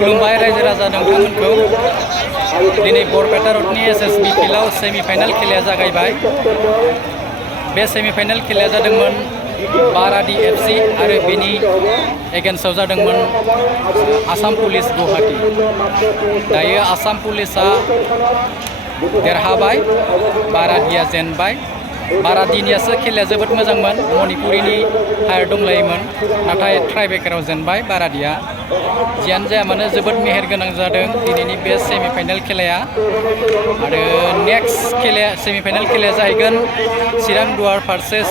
खुलुमबाय रायजो राजा नोंथांमोनखौ दिनै बरपेटा रडनि एसएसबि फिल्डआव सेमिफाइनाल खेलाया जागायबाय। बे सेमिफाइनाल खेलाया जादोंमोन बाराडि एफसि आरो बेनि एगेन्स्टआव जादोंमोन आसाम पुलिस गुवाहाटी। दायो आसाम पुलिसा देरहाबाय, बाराडिया जेनबाय। बाराडिनियासो खेलाया जोबोद मोजांमोन, मणिपुरिनि हायार दंलायोमोन, नाथाय ट्राइब्रेकाराव जेनबाय बाराडिया। जियानो जाया मानो जोबोद मेहेरगोनां जादों दिनैनि बे सेमिफाइनाल खेलाया। आरो नेक्स्ट खेलाया सेमिफाइनाल खेलाया जाहैगोन चिरां दुवार भार्सेस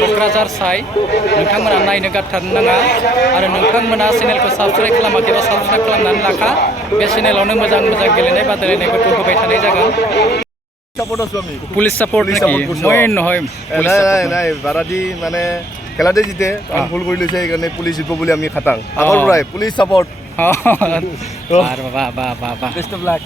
क'क्राझार साइ। नोंथांमोना नायनो गारथारनो नाङा आरो नोंथांमोना चेनेलखौ साबस्क्राइब खालामाखैबा साबस्क्राइब खालामनानै लाखा। बे चेनेलावनो मोजां मोजां गेलेनाय बादायलायनायफोरखौ होबाय थानाय जागोन। পুলিশ সাপোর্ট নাকি মই নহয় নাই বাৰাদি মানে খেলাতে জিতে ভুল কৰি লৈছে সেইকাৰণে পুলিচ জিতব বুলি আমি খাটাং আগৰ পৰাই পুলিচ সাপোর্ট বাহ বেস্ট অফ লাক।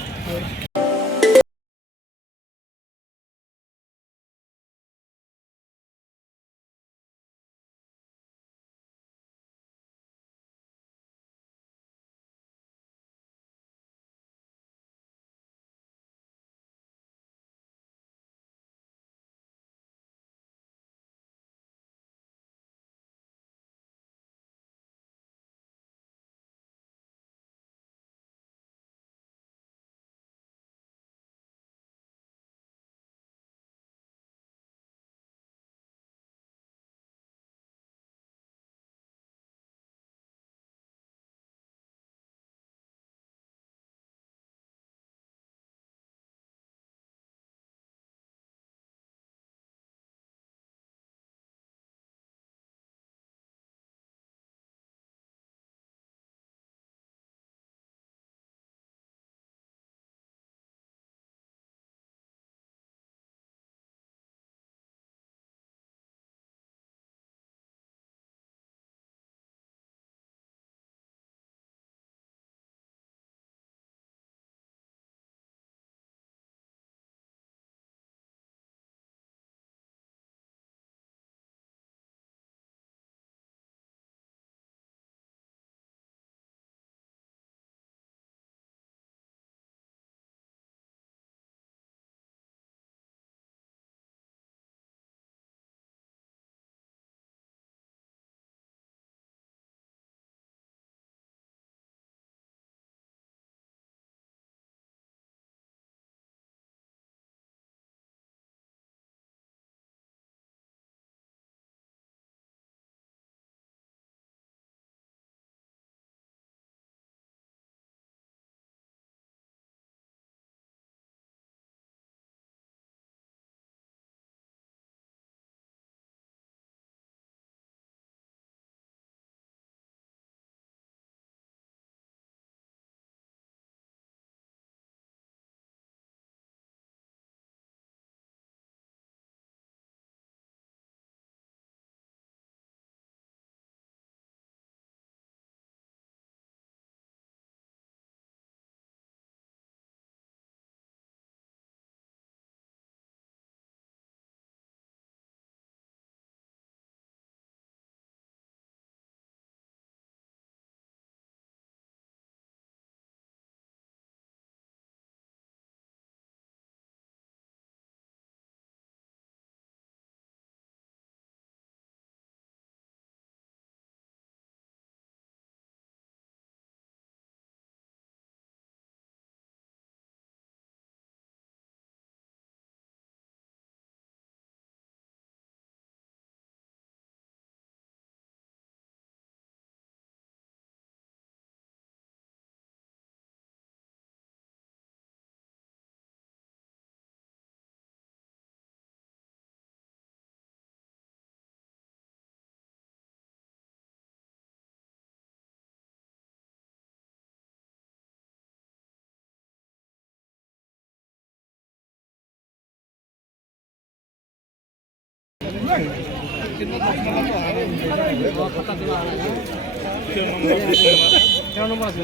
তেরো নম্বর আছে,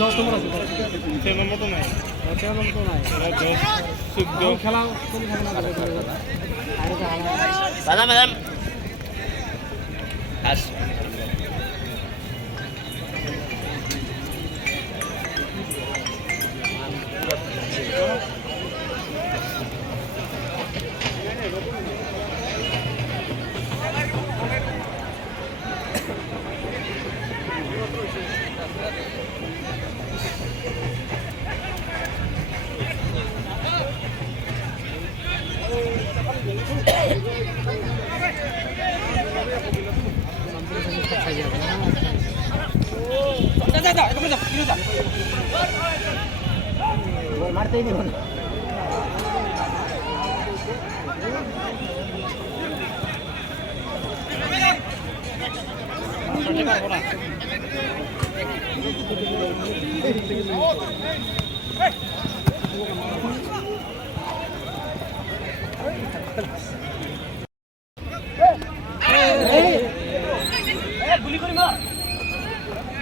10 নম্বর আছে, 10 নম্বর তো নাই, 13 নম্বর তো নাই, 10 খেলা কোন খেলা না দাদা ম্যাডাম আস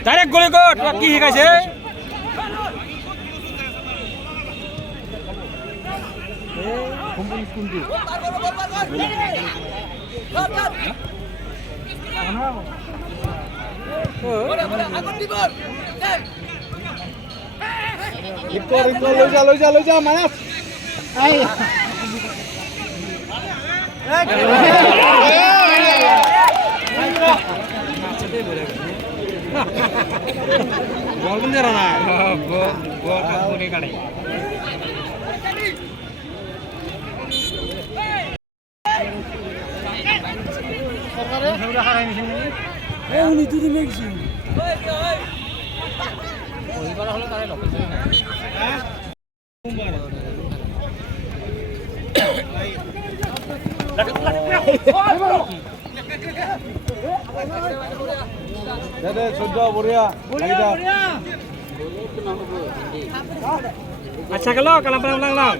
ডাইরেক্ট গলি কর তোরা কি শিকাইছে লৈ যা মাছ বল কিন্তু না বল কাপুরে কাটে উনি দুদিন গেছি আচ্ছা গেল কালাম পালাম লাগলাম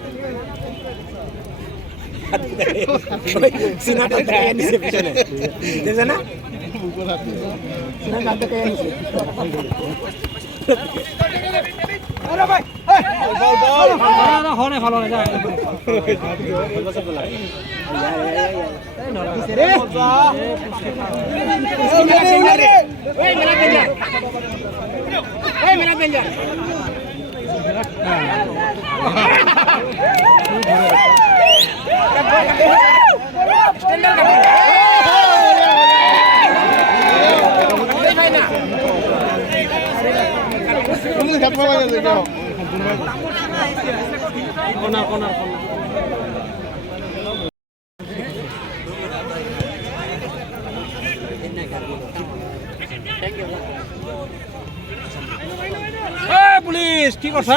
সিনা তো দেয় নিছে পিছনে দেখছ না সিনা গাতে কে নিছে আরে ভাই বল বল না হনে ভালো না যায় পুলিশ কি করছে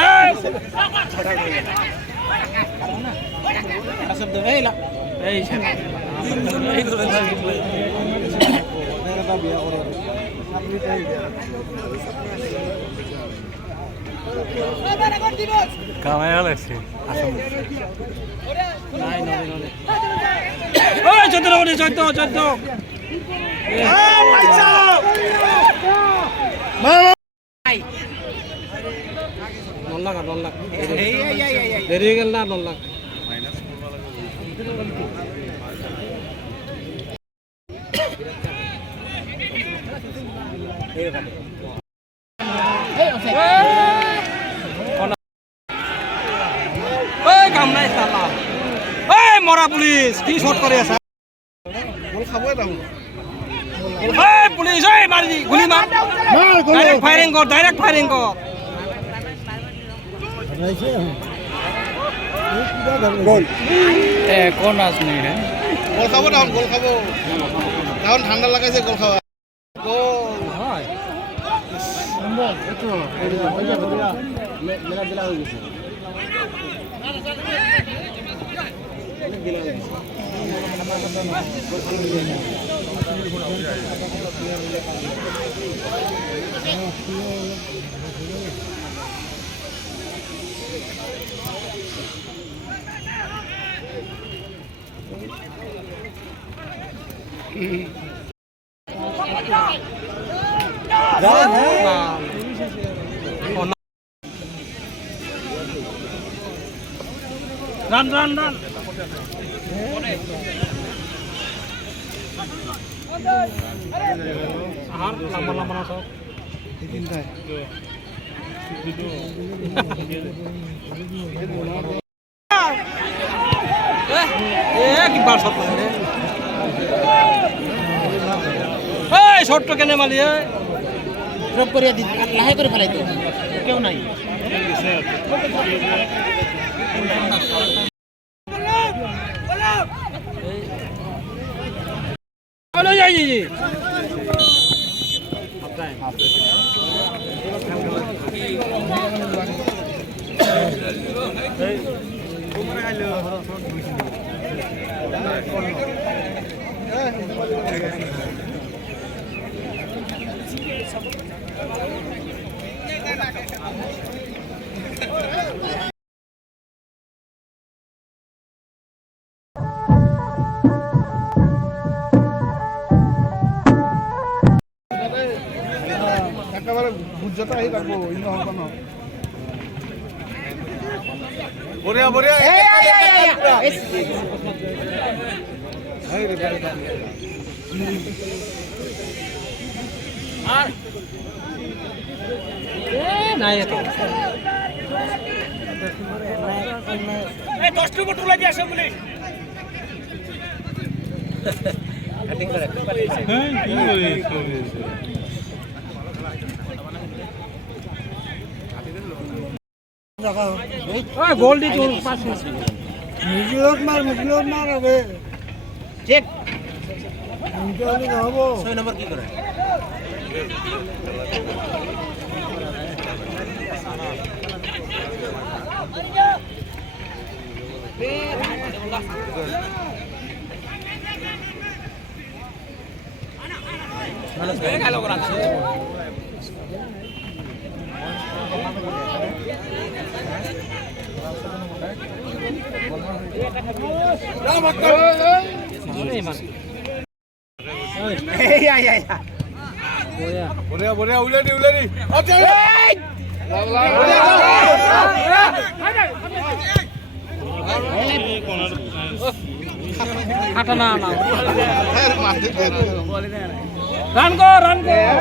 চোদ্দ $9 দেরি হয়ে গেল না $9 কাম নাই মরা পুলিশ কি শট করে আছে পুলিশ মারি গুলি মার ডাইরেক্ট ফায়ারিং কর গোল কোন আজ নেই হ্যাঁ গোল খাবো তখন ঠান্ডা লাগাইছে গোল খাওয়া রান আর লম্বা না সব একবার শট মারে এই শটটা কেন মারি ড্রপ করিয়া দি লাহে করে ফেলাই তো কেউ নাই বলো যাই জি একেবারে গুজরাট আহি থাকবো ইন্ন হব না বড়িয়া বড়িয়া নাই এত এই 10 টা বটু লাগি আসে বলে কাটিং করে হ্যাঁ কি হইছে গোল দি তোর পাস মিজুরত মার হবে চেক ইনকালি হবো 6 নম্বর কি করে মানে গেল করাছে বড়িয়া বড়িয়া উলেনি উলেনি আচ্ছা হাঁটা না না রান কর রান কর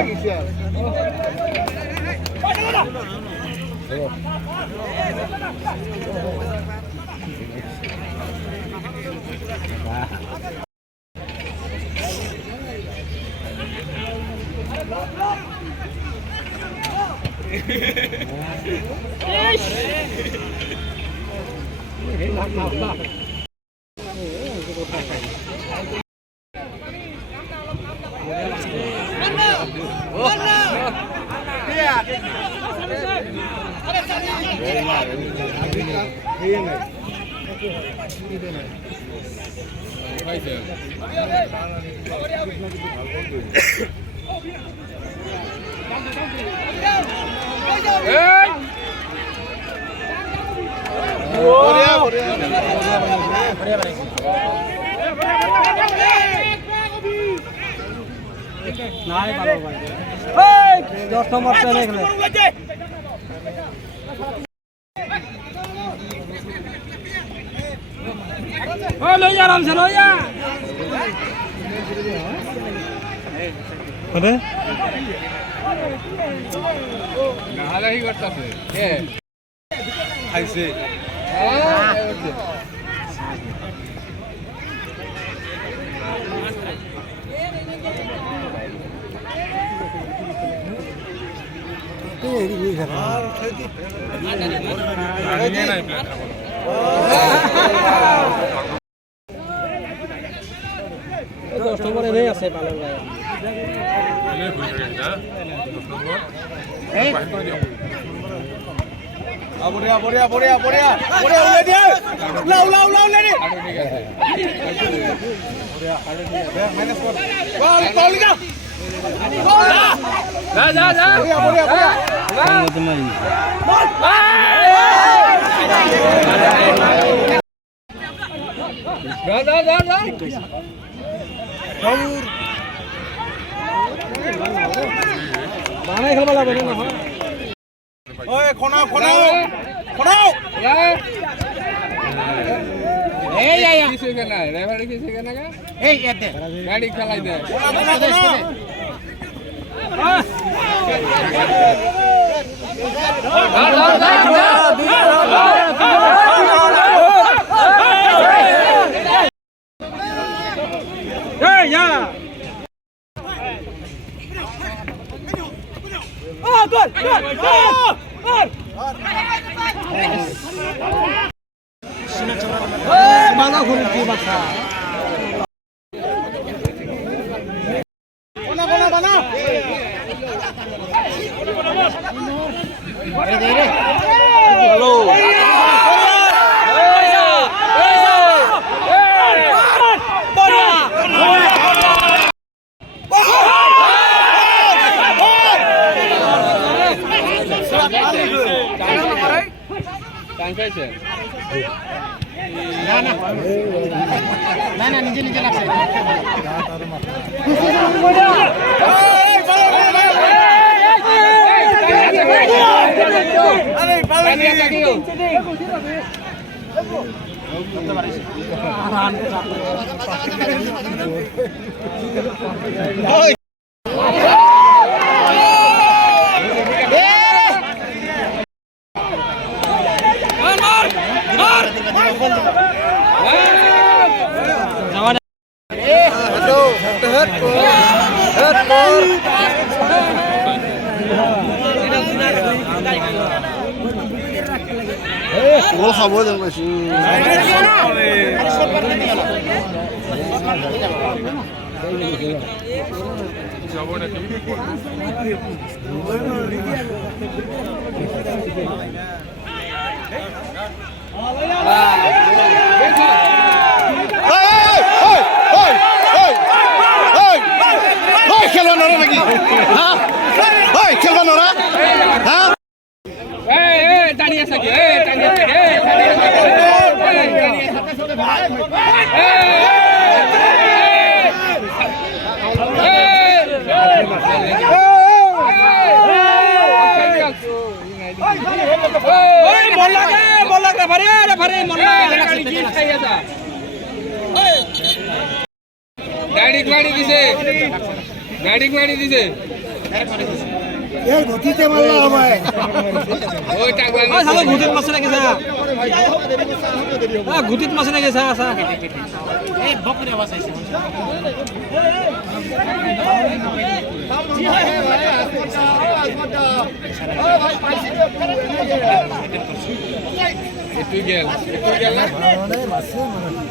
নাই ভালো ভাই এই 10 নম্বর চলে গেল ও লই যা আরাম সে লই যা আরে নাহালাহি করতেছে কে আইছে নম্বরে নেই আছে পালন ভাই বড়িয়া বড়িয়া বড়িয়া বড়িয়া বড়িয়া উলে দে লাউ লাউ লাউ লে রে বড়িয়া আরে দে মাইনাস কর বল বল যা যা যা যা বড়িয়া বড়িয়া বড়িয়া মত মারি যা যা যা যা দৌড় বানাই খেলবা লাগবে না ওই খনাও খনাও খনাও এই আয়া কিছু কেনা রেফারি কিছু কেনা এই এতে গাড়ি খেলাই দে এই ইয়া গোল গোল গোল মানা ঘুরে কি বাচ্চা কোনা কোনা বানা হ্যালো না নিজে নিজে লাগছে গোল খাব যেন পাইছো খেলবা নরা নাকি হ্যাঁ খেলবা নরা হ্যাঁ দাঁড়িয়ে থাকে দাঁড়িয়ে থাকে গাড়ি দিছে গাড়ি দিছে এই গতিতে মারলা আমায় ওই টাকা সালা ঘুটিত মাছ নাকি সা ঘুটিত মাছ নাকি সা সা এই বকরে আওয়াজ আইছে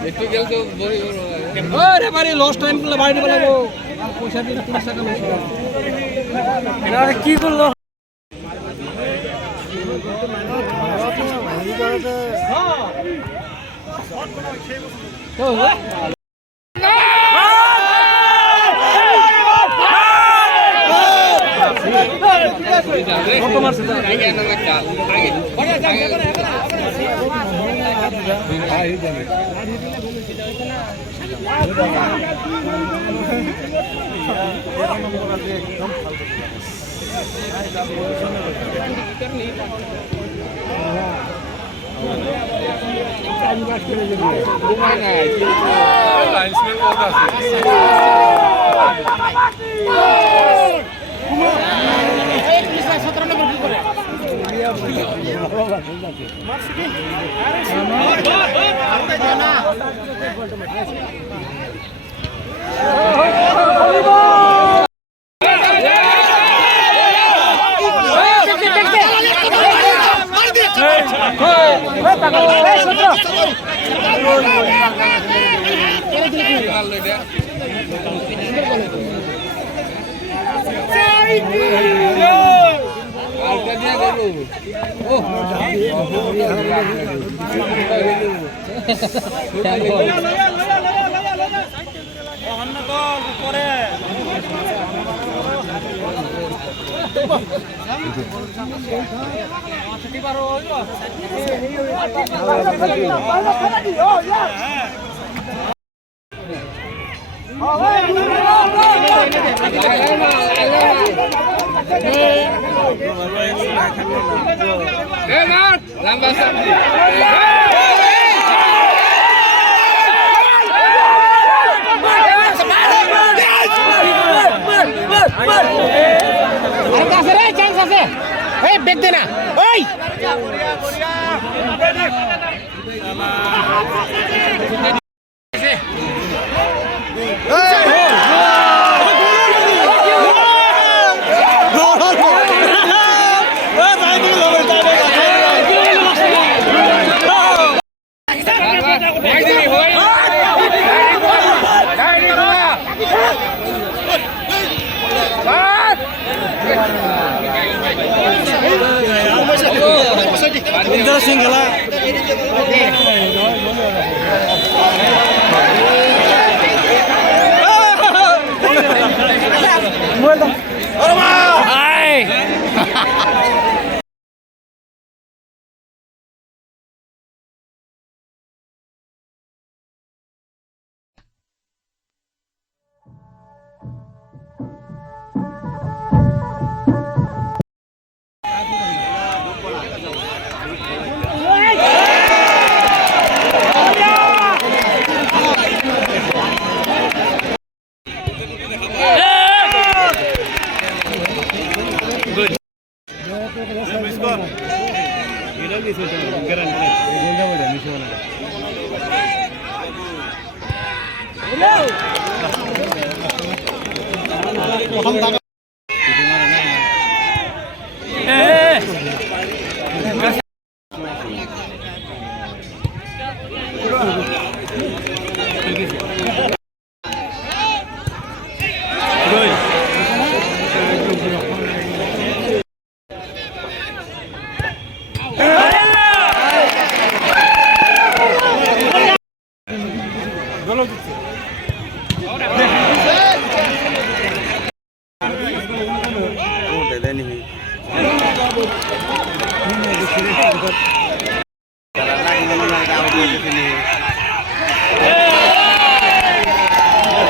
একটু গেল তো আরে বাড়ি লস টাইম করলে বাড়ি দিতে লাগবো পয়সা দিয়ে 30 টাকা লস এটা কি করলো চান্স আছে এই বেগ দে না ওই Singla Kalau lagi ngomong ada apa di sini.